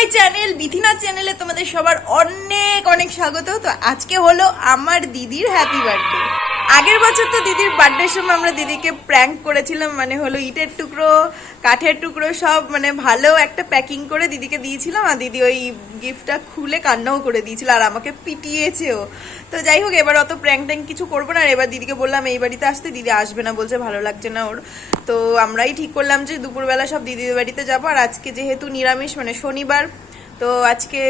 My channel, বিথিনা চ্যানেলে তোমাদের সবার অনেক অনেক স্বাগত। তো আজকে হলো আমার দিদির হ্যাপি বার্থডে আগের বছর তো দিদির বার্থডের সময় আমরা দিদিকে প্র্যাঙ্ক করেছিলাম মানে হলো ইটের টুকরো, কাঠের টুকরো, সব মানে ভালো একটা প্যাকিং করে দিদিকে দিয়েছিলাম আর দিদি ওই গিফটটা খুলে কান্নাও করে দিয়েছিল আর আমাকে পিটিয়েছেও। তো যাই হোক, এবার অত প্র্যাঙ্ক ট্যাঙ্ক কিছু করব না আর এবার দিদিকে বললাম, এই বাড়িতে আসতে, দিদি আসবে না। বলছে, ভালো লাগছে না ওর। তো আমরাই ঠিক করলাম যে দুপুরবেলা সব দিদির বাড়িতে যাব আর আজকে যেহেতু নিরামিষ মানে শনিবার তো আজকে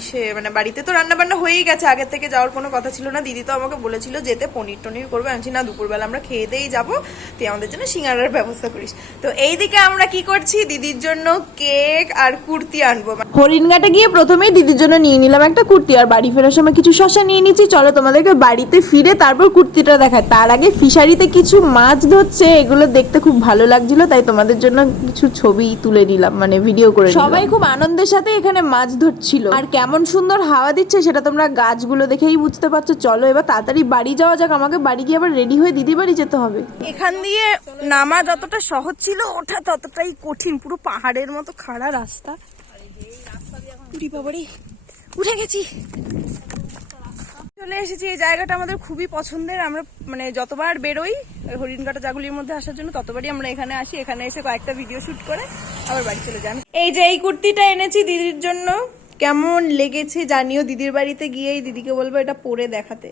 ইসে মানে বাড়িতে তো রান্না বান্না হয়েই গেছে আগের থেকে যাওয়ার কোনো কথা ছিল না। দিদি তো আমাকে বলেছিল যেতে পনির টনির করবে। আমি না দুপুরবেলা আমরা খেয়ে দিয়েই যাব। তুই আমাদের জন্য সিঙ্গারার ব্যবস্থা করিস। তো এইদিকে আমরা কি করছি? দিদির জন্য কেক আর কুর্তি আনব। হরিণঘাটে গিয়ে প্রথমেই দিদির জন্য নিয়ে নিলাম একটা কুর্তি আর বাড়ি ফেরার সময় কিছু শশা নিয়ে নিচ্ছি। চলো তোমাদেরকে বাড়িতে ফিরে তারপর কুর্তিটা দেখায় তার আগে ফিশারিতে কিছু মাছ ধরছে এগুলো দেখতে খুব ভালো লাগছিল তাই তোমাদের জন্য কিছু ছবি তুলে নিলাম মানে ভিডিও করে সবাই খুব আনন্দের সাথে এখানে মাছ ধরছিল। আর কেমন সুন্দর হাওয়া দিচ্ছে সেটা তোমরা গাছগুলো দেখেই বুঝতে পারছ। চলো এবার তাড়াতাড়ি বাড়ি যাওয়া যাক। আমাকে বাড়ি গিয়ে আবার রেডি হয়ে দিদি বাড়ি যেতে হবে। এখান দিয়ে নামা যতটা সহজ ছিল, ওঠা ততটাই কঠিন। পুরো পাহাড়ের মতো খাড়া রাস্তা। বাবারি উঠে গেছি। চলে এসেছি। এই জায়গাটা আমাদের খুবই পছন্দের। আমরা মানে যতবার বেরোই হরিণঘাটা জাগুলির মধ্যে আসার জন্য ততবারই আমরা এখানে আসি। এখানে এসে কয়েকটা ভিডিও শুট করে। আবার বাড়ি চলে যান। এই যে এই কুর্তিটা এনেছি দিদির জন্য। কেমন লেগেছে জানিও দিদির বাড়িতে গিয়েই দিদিকে বলব এটা পরে দেখাতে।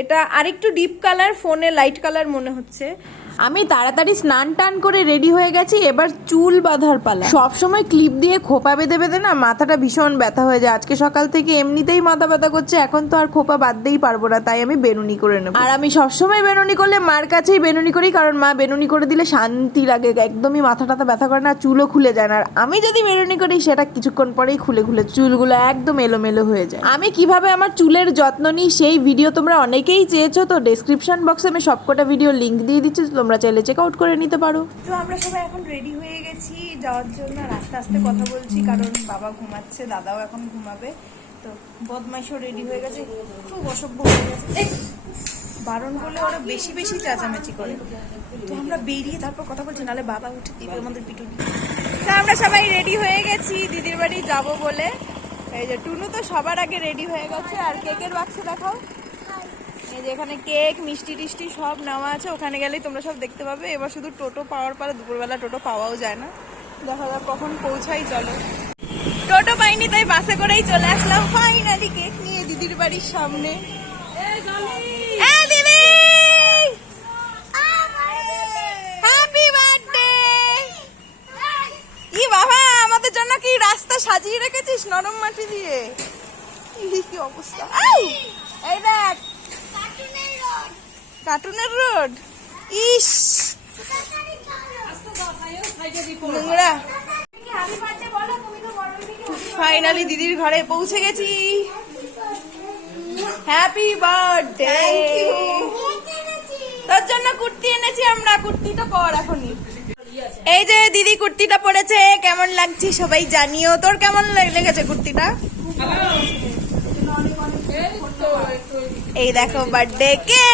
এটা আরেকটু ডিপ কালার ফোনে লাইট কালার মনে হচ্ছে। আমি তাড়াতাড়ি স্নান টান করে রেডি হয়ে গেছি, এবার চুল বাঁধার পালা। সব সময় ক্লিপ দিয়ে খোপা বেঁধে বেঁধে না মাথাটা ভীষণ ব্যথা হয়ে যায়। আজকে সকাল থেকে এমনিতেই মাথা ব্যথা করছে, এখন তো আর খোপা বাঁধতেই পারব না, তাই আমি বেনুনি করে নেব। আর আমি সবসময় বেনুনি করলে মার কাছেই বেনুনি করি, কারণ মা বেনুনি করে দিলে শান্তি লাগে, একদমই মাথা টাথা ব্যথা করে না চুলও খুলে যায় না। আর আমি যদি বেনুনি করি, সেটা কিছুক্ষণ পরেই খুলে খুলে চুলগুলো একদম এলোমেলো হয়ে যায়। আমি কীভাবে আমার চুলের যত্ন নিই, সেই ভিডিও তোমরা অনেকেই চেয়েছো, তো ডেসক্রিপশন বক্সে আমি সবকটা ভিডিও লিঙ্ক দিয়ে দিচ্ছি তোমরা চাইলে চেক আউট করে নিতে পারো। তো আমরা সবাই এখন রেডি হয়ে গেছি যাওয়ার জন্য আর আস্তে আস্তে কথা বলছি, কারণ বাবা ঘুমাচ্ছে, দাদাও এখন ঘুমাবে। তো বদমাইশও রেডি হয়ে গেছে, খুব অসভ্য হয়ে গেছে। বারণ করলে ওরা বেশি বেশি চেঁচামেচি করে। তো আমরা বেরিয়ে তারপর কথা বলছি নাহলে বাবা উঠে দিবে আমাদের পিটুনি। তো আমরা সবাই রেডি হয়ে গেছি, দিদির বাড়ি যাব বলে। এই যে টুনু তো সবার আগে রেডি হয়ে গেছে, আর কেকের বাক্স দেখাও। এই যে এখানে কেক মিষ্টি টিষ্টি সব নেওয়া আছে। ওখানে গেলেই তোমরা সব দেখতে পাবে। এবার শুধু টোটো পাওয়ার পরে দুপুরবেলা টোটো পাওয়াও যায় না। দেখা যাক কখন পৌঁছাই চলো। টোটো পাইনি তাই বাসে করেই চলে আসলাম। ফাইনালি কেক নিয়ে দিদির বাড়ির সামনে। এই দিদি! হ্যাপি বার্থডে ই বাবা আমাদের জন্য কি রাস্তা সাজিয়ে রেখেছিস নরম মাটি দিয়ে? কি অবস্থা! এই দেখ কার্টুনের রোড? ইস! নোংরা। ফাইনালি দিদির ঘরে পৌঁছে গেছি। হ্যাপি বার্থডে তোর জন্য কুর্তি এনেছি আমরা। কুর্তিটা পর এখনই। এই যে দিদি কুর্তিটা পরেছে কেমন লাগছে সবাই জানিও। তোর কেমন লেগেছে কুর্তিটা? এই দেখো বার্থডে কে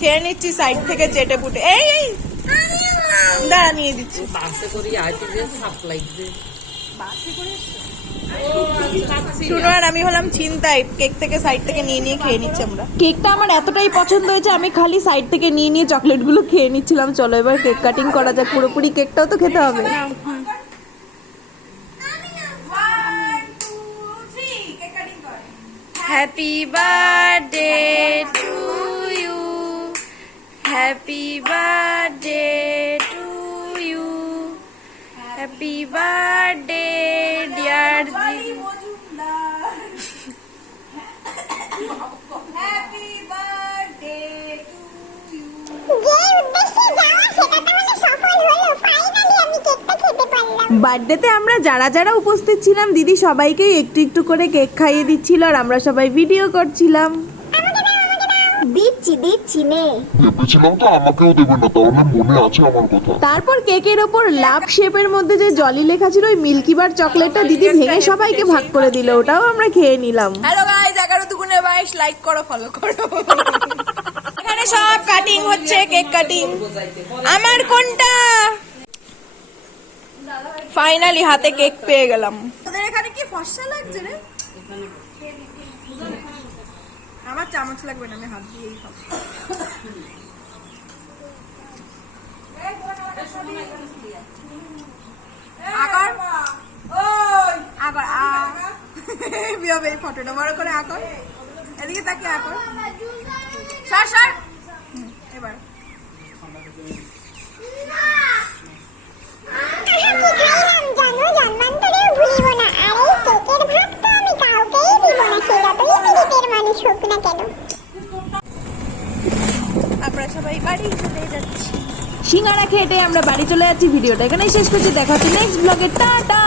খেয়ে নিচ্ছি সাইড থেকে চেটে পুটে। এই এই দাঁড়া নিয়ে দিচ্ছি। বাসে করে আইতে যে সাপ্লাই যে টুনো আর আমি হলাম চিন্তাই কেক থেকে সাইড থেকে নিয়ে নিয়ে খেয়ে নিচ্ছি আমরা। কেকটা আমার এতটাই পছন্দ হয়েছে আমি খালি সাইড থেকে নিয়ে নিয়ে চকলেটগুলো খেয়ে নিচ্ছিলাম। চলো এবার কেক কাটিং করা যাক। পুরোপুরি কেকটাও তো খেতে হবে। Happy birthday to you. Happy birthday to you. Happy birthday, dear. বার্থডেতে আমরা যারা যারা উপস্থিত ছিলাম দিদি সবাইকে একটু একটু করে কেক খাইয়ে দিচ্ছিল আর আমরা সবাই ভিডিও করছিলাম। দিচ্ছি দিচ্ছি নে ভেবেছিলাম তো আমাকেও দেবে না তাহলে মনে আছে আমার কথা। তারপর কেকের ওপর লাভ শেপের মধ্যে যে জলি লেখা ছিল ওই মিল্কি বার চকলেটটা দিদি ভেঙে সবাইকে ভাগ করে দিল ওটাও আমরা খেয়ে নিলাম। হ্যালো গাইস এগারো দুগুণে বাইশ লাইক করো ফলো করো। এখানে সব কাটিং হচ্ছে কেক কাটিং আমার কোনটা? ফাইনালি হাতে কেক পেয়ে গেলাম। তোদের এখানে কি ফর্সা লাগছে রে? আমার চামচ লাগবে না, আমি হাত দিয়েই ফটোটা, বড় করে এদিকে এবার। না কেন? আমরা সবাই বাড়ি চলে যাচ্ছি। সিঙ্গারা খেটে আমরা বাড়ি চলে যাচ্ছি ভিডিওটা এখানে শেষ করছি দেখা হচ্ছে নেক্সট ব্লগে টাটা!